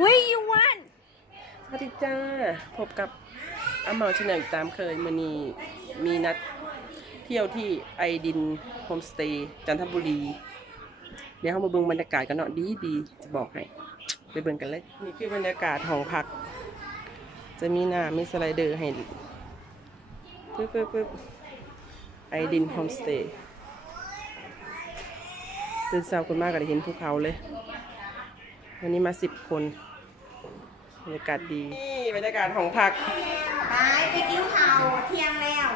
อุ้ยวันสวัสดีจ้า พบกับอาเมาชาแนลอีกตามเคยมือนีมีนัดเที่ยวที่ไอดินโฮมสเตย์จันทบุรี เดี๋ยวเรามาเบิ่งบรรยากาศกันเนาะดีดีจะบอกให้ ไปเบิ่งกันเลย นี่คือบรรยากาศของพัก จะมีหน้ามีสไลเดอร์ให้ปึ๊บปึ๊บปึ๊บไอดินโฮมสเตย์ตื่นเช้าคนมากก็ได้เห็นภูเขาเลย วันนี้มาสิบคน รรยากาศดี นี่บรรยากาศของผัก ไปไปกินข้าวเที่ยงแล้ว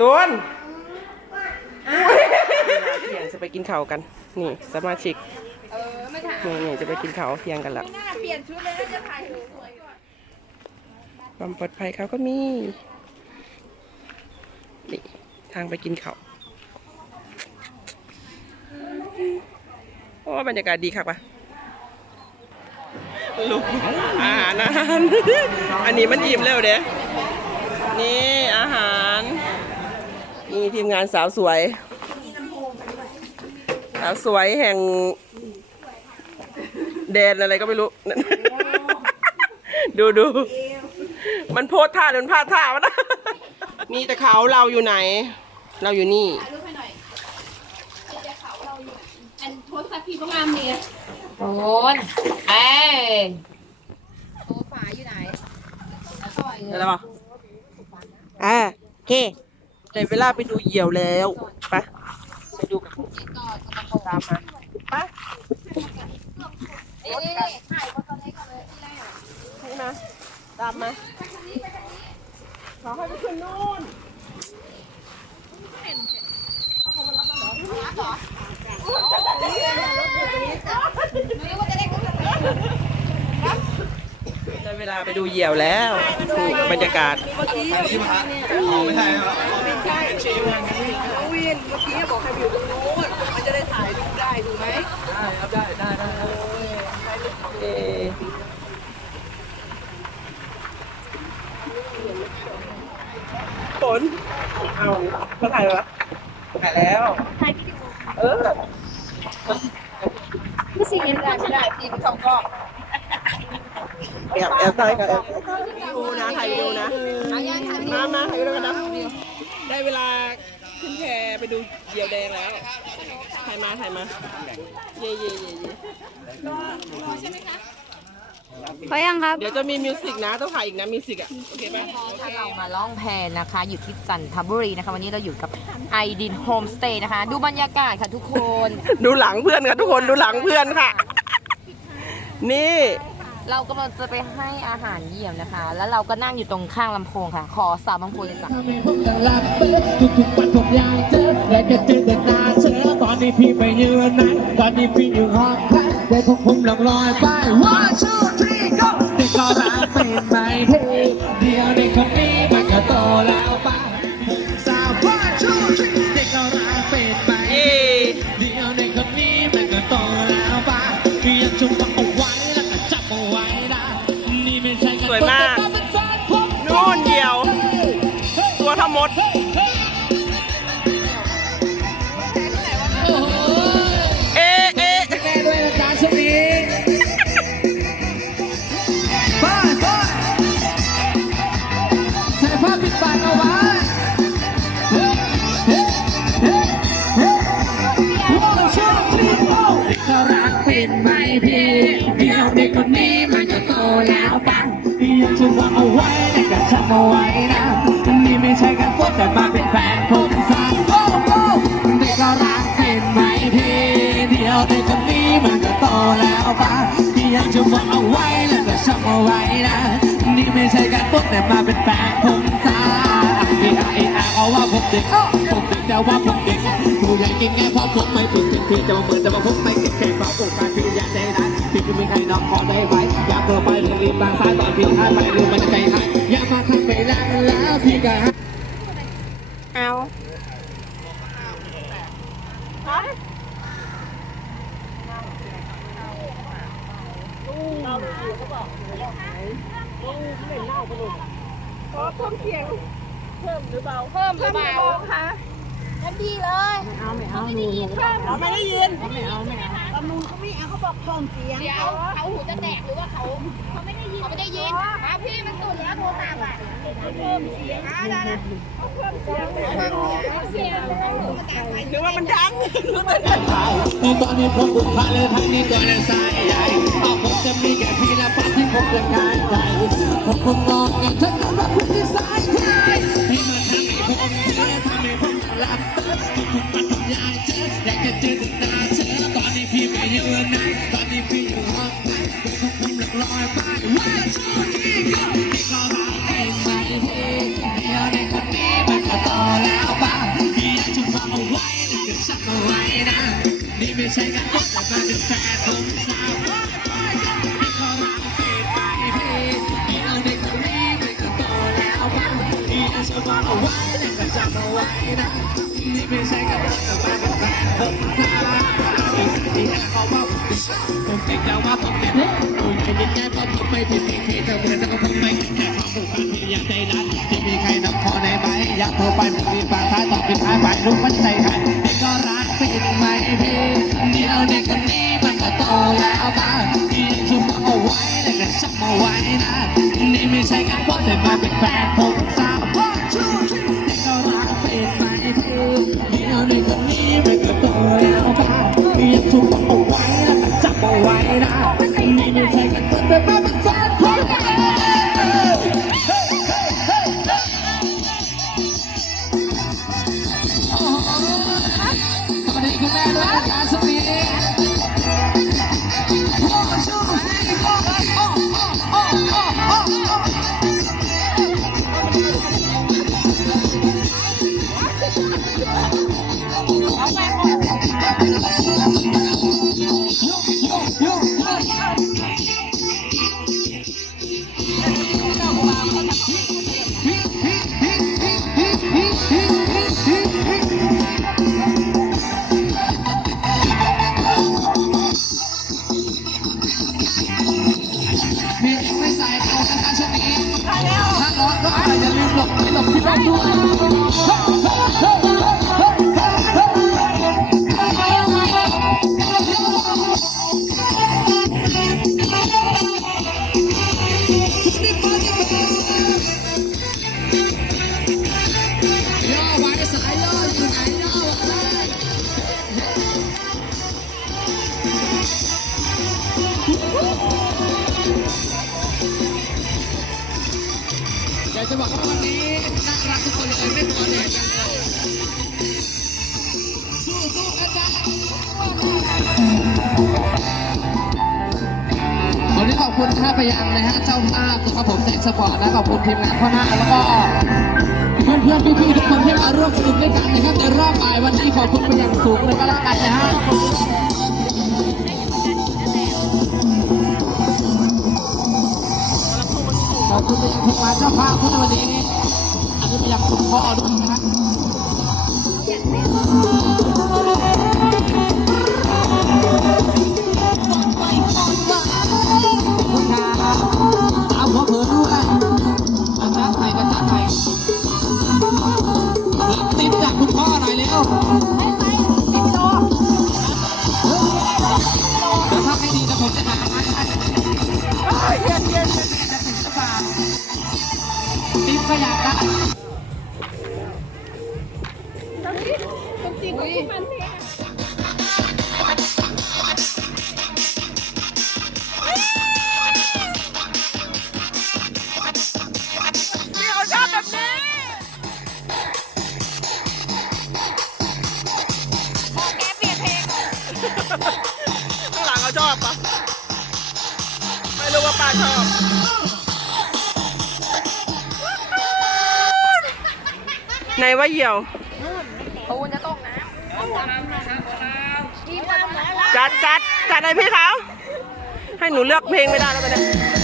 ตูนเที่ยงจะไปกินข้าวกัน นี่สมาชิกเออไม่ถ่ายนี่นี่จะไปกินข้าวเที่ยงกันละหน้าเปลี่ยนชุดเลยแล้วจะถ่ายรูปความปลอดภัยเขาก็มีนี่ทางไปกินข้าวโอ้บรรยากาศดีครับปะ ลูกอาหารอาหารอันนี้มันอิ่มแล้วเด้นี่อาหาร นี่ทีมงานสาวสวย สาวสวยแห่งแดนอะไรก็ไม่รู้ ดูดู มันโพสท่าหรือมันพาดท่าวะนะมีแต่เขาเราอยู่ไหน เราอยู่นี่ถ่ายรูปให้หน่อยเดี๋ยวเขาเราอยู่อันโพสต์พี่พงามเนี่ย โอนเอ้ยโอ้ฝาอยู่ไหนแล้วก็อีกได้แล้วปะอ่าโอเคได้เวลาไปดูเหยี่ยวแล้วไปไปดูกันก็จะมาโพสต์ตามมาไปนี่นี่ถ่ายคนตัวเล็กก่อนเลยที่แรกนี่มาตามมาขอให้ไปขึ้นนู่นไม่ว่าจะได้คนตัวเล็ก ได้เวลาไปดูเหยี่ยวแล้วถูกบรรยากาศเมื่อกี้พระไม่ใช่หรอไม่ใช่ชีวันนี้นองวินเมื่อกี้บอกให้อยู่ตรงนู้นมันจะได้ถ่ายรูปได้ถูกไหมได้ครัได้ได้ได้เอฝนเอามาถ่ายแล้วายแล้ว ถ่ายวิดีโอเออไม่สิเห็นได้ไม่ได้พี่ไปสองกล้องแอบแอบถ่ายกับแอบดูนะถ่ายวิดีโอนะเอายังถ่ายวิดีโอมามาถ่ายวิดีโอกันนะได้เวลาขึ้นแพไปดูเหยี่ยวแดงแล้ว ถ่ายมาถ่ายมา เย่เย่เย่เย่ พอยังครับ เดี๋ยวจะมีมิวสิกนะต้องถ่ายอีกนะมิวสิกอะโอเคป่ะถ้าเรามาล่องแพนะคะ อยู่ที่จันทบุรีนะคะ วันนี้เราอยู่กับไอดินโฮมสเตย์นะคะ ดูบรรยากาศค่ะทุกคน ดูหลังเพื่อนค่ะทุกคนดูหลังเพื่อนค่ะ นี่เรากำลังจะไปให้อาหารเหยี่ยมนะคะ แล้วเราก็นั่งอยู่ตรงข้างลำโพงค่ะ ขอสาวลำโพงเลยจ้ะทำให้ผมต้องรับเปิดทุกๆวันผมอยากเจอและก็เจอแต่หน้าเธอตอนนี้พี่ไปอยู่ไหนตอนนี้พี่อยู่ห้องพักแต่พวกผมลองลอยไป one two three go ไหมเธอเดียวเด็กคนนี้มันก็โตแล้ว อยากจะวางเอาไว้แต่ก็จำเอาไว้นะนี่ไม่ใช่การพบแต่มาเป็นแฟนผมซะโอ้โอ้เด็กก็รักเป็นไหมพี่เดียวเด็กคนนี้มันก็โตแล้วปังอยากจะวางเอาไว้แล้วก็จำเอาไว้นะนี่ไม่ใช่การพบแต่มาเป็นแฟนผมซะพี่ไอ้อาเอาว่าผมเด็กผมเด็กแต่ว่าผมเด็กผู้ใหญ่กินไงเพราะผมไม่ผิดเป็นพี่จะมาเหมือนแต่ว่าผมไม่เก่งแค่เพราะโอกาสพี่อยากได้นั้นพี่คือไม่ให้น้องขอได้ไหมอยากเธอไป เรียนรีบมาซ้ายตอนพี่ให้ไปรู้มันใจให้อย่ามาทำไปแล้วแล้วพี่ก็ให้เอาขอเพิ่มเสียงเพิ่มหรือเปล่าเพิ่มหรือเปล่าคะทันทีเลยไม่เราไม่เอาไม่ได้ยินไม่เอาไม่เอาเราอนนู้นเขาไม่เอาเขาบอกเพิ่มเสียงเดี๋ยวเขาหูจะแตกหรือว่าเขาเขา ไม่ได้ยินเขาไม่ได้ยินอะพี่มันสุดแล้วโทรตามอะเพิ่มเสียงอะได้แล้วเพิ่มเสียงเพิ่มเสียงเสียงหรือว่ามันดังตอนนี้ผมบุกพาเลยทั้งนี้ตัวในสายใหญ่เอาผมจะมีแค่พี่และปัดที่ผมจะงานใหญ่ผมคงมองกันทั้งว่าคุณที่สายใหญ่ที่มาทำให้ผมเชื่อทำให้ผมหลับทุกคนปัดทุกอย่าเจออยากจะเจอกับตาเธอต ใช่การพูดแต่มาเป็นแฟนผมสาวไม่ขอรักเปลี่ยนไปพี่พี่เอาเด็กคนนี้ไปก็โตแล้วบ้างพี่อยากจะฟังเอาไว้แล้วก็จำเอาไว้นะนี่ไม่ใช่การพูดแต่มาเป็นแฟนผมสาวที่แอบเขาว่าผมเก่งแต่ว่าผมเป็นผมไม่ได้แค่เพราะผมไม่ผิดที่เธอเหมือนแต่ก็ผมไม่แค่ความผูกพันที่ยากได้รักที่มีใครนับพอได้ไหมอยากโทรไปผมมีปากท้ายตอบเป็นท้ายไปรู้มันใจหายนี่ก็รัก เป็นไหมพี่เดี๋ยวเด็กคนนี้มันก็โตแล้วบ้างยิ่งชุบเอาไว้แล้วก็ชักเอาไว้นะนี่ไม่ใช่การพูดแต่มาเป็นแฟนผม ท่าพยังนะฮะเจ้าภาพนะครับผมแจ็คสปอร์ตนะขอบคุณทีมงานพ่อหน้าแล้วก็เพื่อนเพื่อนๆพี่ๆทุกคนที่มาร่วมสนุกด้วยกันนะครับในรอบบ่ายวันนี้ขอบคุณเป็นอย่างสูงเลยก็แล้วกันนะฮะขอบคุณเป็นอย่างทีมาเจ้าภาพทุกวันนี้อันนี้เป็นอย่างคุณพ่อด้วยนะ ติ๊บ ไหนว่าเหี่ยวปูนจะตกน้จัดจัดจัดให้พี่เขา ให้หนูเลือกเพลงไม่ได้แล้วไปเนี่ย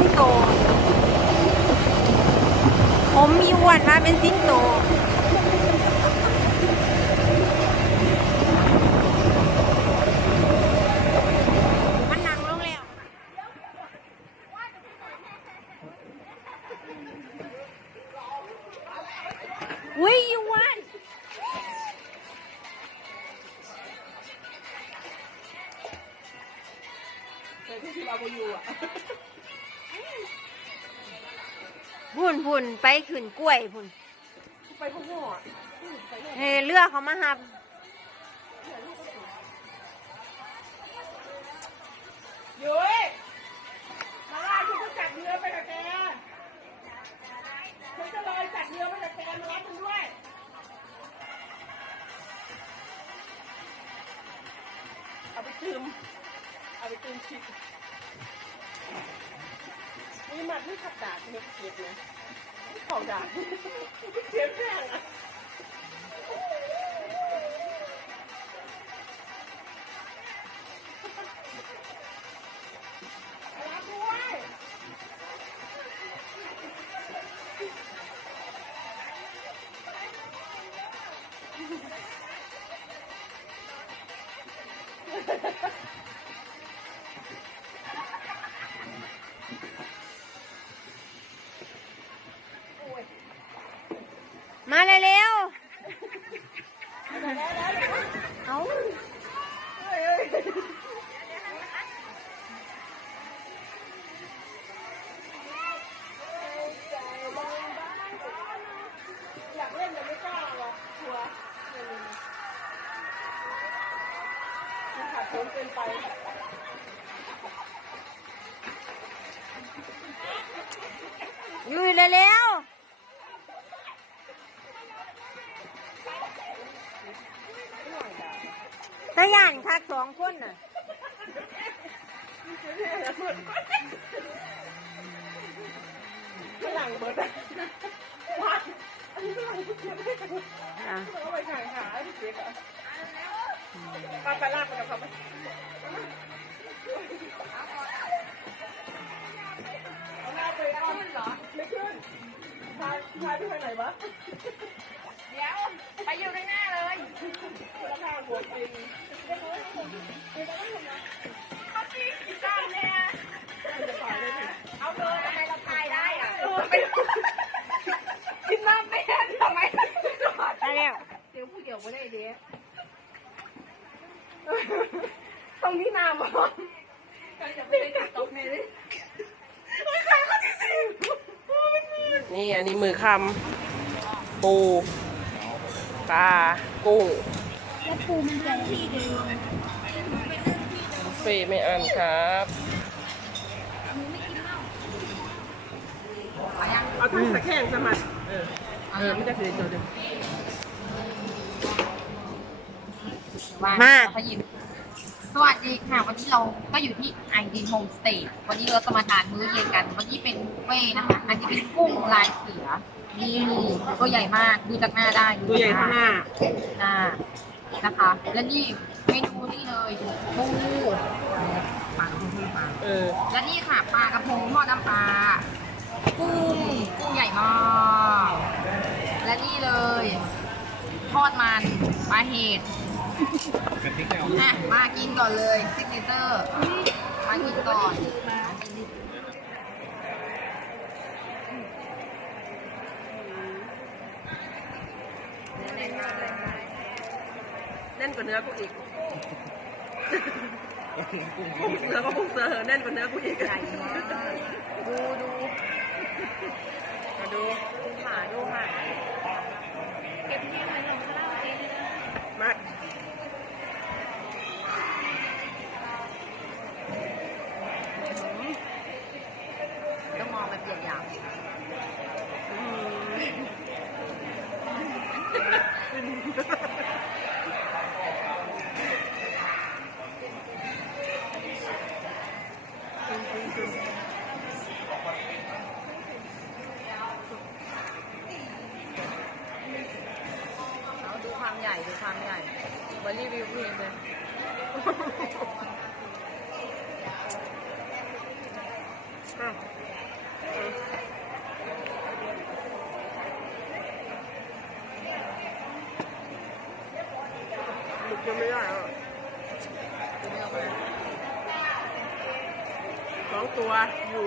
มาเป็นโต ผมมีอ้วนมาเป็นสิงโต ขึ้นกล้วยพุ่นไปข้างนอกเฮ้เลือกเขามาหับยุ้ยมาล่าคุณก็จัดเรือไปกับแกฉันจะลอยจัดเรือไปกับแกมารับคุณด้วยเอาไปตืมเอาไปตืมชิปนี่มันไม่ขับดาบเน็กเก็บนะเข่าดาบเจ็บ แรงอะรับด้วย มาเร็วๆเอา อยากเล่นแต่ไม่กล้าหรอกกลัวมันขาดผลเกินไป ลุยเร็วๆตะย่านคักสองคนน่ะ พาพาที่ไปไหนวะเดี๋ยวไปอยู่ข้างหน้าเลยราคาหัวจริงเอาเลยทำไมเราตายได้อะกินน้ำแม่ทำไมได้แล้วเดี๋ยวผู้เดียวไม่ได้เดี๋ยวตรงนี้น้ำเหรอจะไม่ได้จับตกในนี้ นี่อันนี้มือคำปูปลากุ้งบุฟเฟ่ต์ไม่อันครับเอาทั้งสะแข้งสมัดเออเออไม่ได้คือตัวเดียวมา ขยิบ สวัสดีค่ะ วันนี้เราก็อยู่ที่ไอดีนโฮมสเตย์วันนี้เราจะมาทานมื้อเย็นกัน วันนี้เป็นบุฟเฟ่ต์นะคะอันนี้เป็นกุ้งลายเสือนี่ตัวใหญ่มากดูจากหน้าได้ดูตัวใหญ่จกข้างหน้าหน้านะคะ และนี่เมนูนี่เลยปูปลากระพงปลาเออและนี่ค่ะปลากระพงทอดน้ำปลากุ้งกุ้งใหญ่มากและนี่เลย ทอดมันปลาเห็ด อะมากินก่อนเลยซิกเนเจอร์มากินก่อนแน่นกว่าเนื้อกูอีกพุงเสือก็พุงเสือแน่นกว่าเนื้อกูอีกใหญ่มากดูดูมาดูดูขาดูขามา ต้องมองแบบหยาบ ๆเอาดูความใหญ่ดูความใหญ่มารีวิวเพลงเลย อะเออห ลุดยังไม่ได้อะดูไม่ออกมาสองตัวอยู่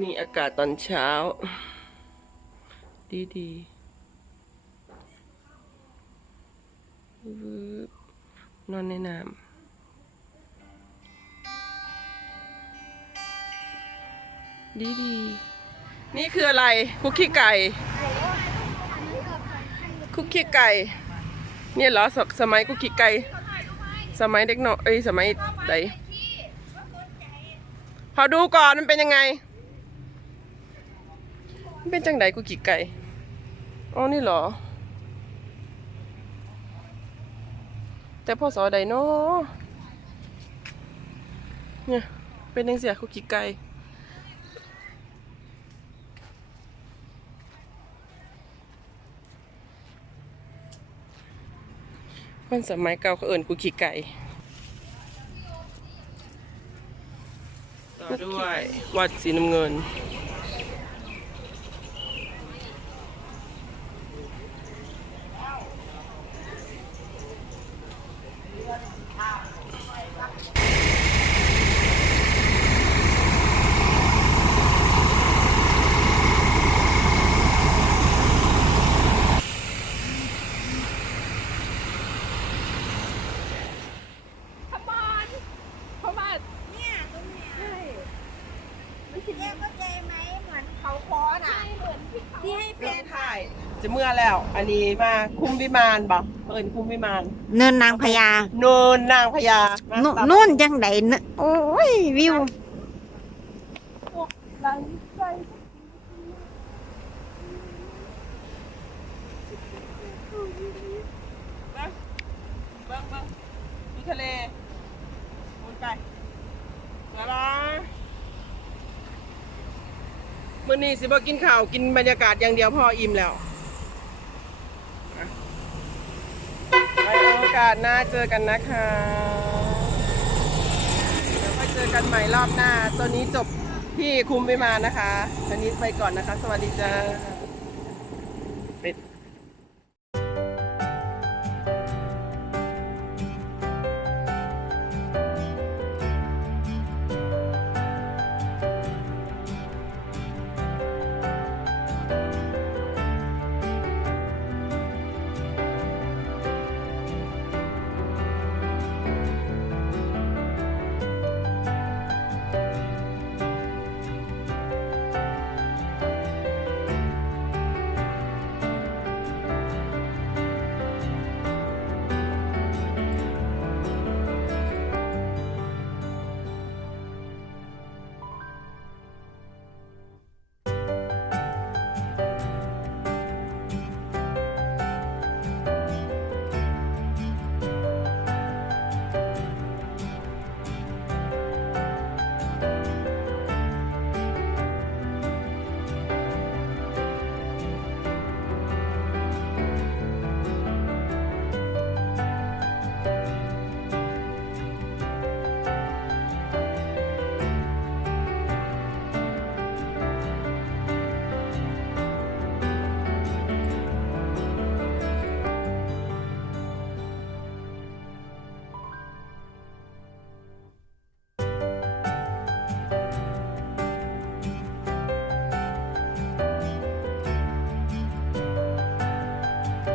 นี่อากาศตอนเช้า ดีดีวืบนอนในน้ำ ดีดี นี่คืออะไร คุกกี้ไก่ คุกกี้ไก่ เนี่ยเหรอสสมัยคุกกี้ไก่ สมัยเด็กเนาะเอ้ยสมัยไหนพอดูก่อนมันเป็นยังไง มันเป็นจังไดคุกกี้ไก่ อ๋อ นี่เหรอ แต่พ่อสอใดเนาะเนี่ยเป็นยังเสียคุกกี้ไก่ คนสมัยเก่าเขาเอิ่นคุกกี้ไก่ต่อด้วยวัดสีน้ำเงิน เนี่ยตรงเนี้ยใช่มันถึงเรียกว่าใจไหมเหมือนเขาคอน่ะ ที่ให้แฟนถ่าย จะเมื่อแล้ว อันนี้มาคุ้มวิมานบอกเอิญคุ้มวิมานเนินนางพญา โนนนางพญามานุตามนู่นจังไดเนอะโอ้ยวิว เบิ้งเบิ้งเบิ้งดูทะเลหมุนไปสาระมื่อนี้ สิบ่กินข้าวกินบรรยากาศอย่างเดียวพออิ่มแล้วไว้โอกาสหน้าเจอกันนะคะเดี๋ยวไปเจอกันใหม่รอบหน้า ตัวนี้จบที่คุมไปมานะคะตอนนี้ไปก่อนนะคะ สวัสดีจ้า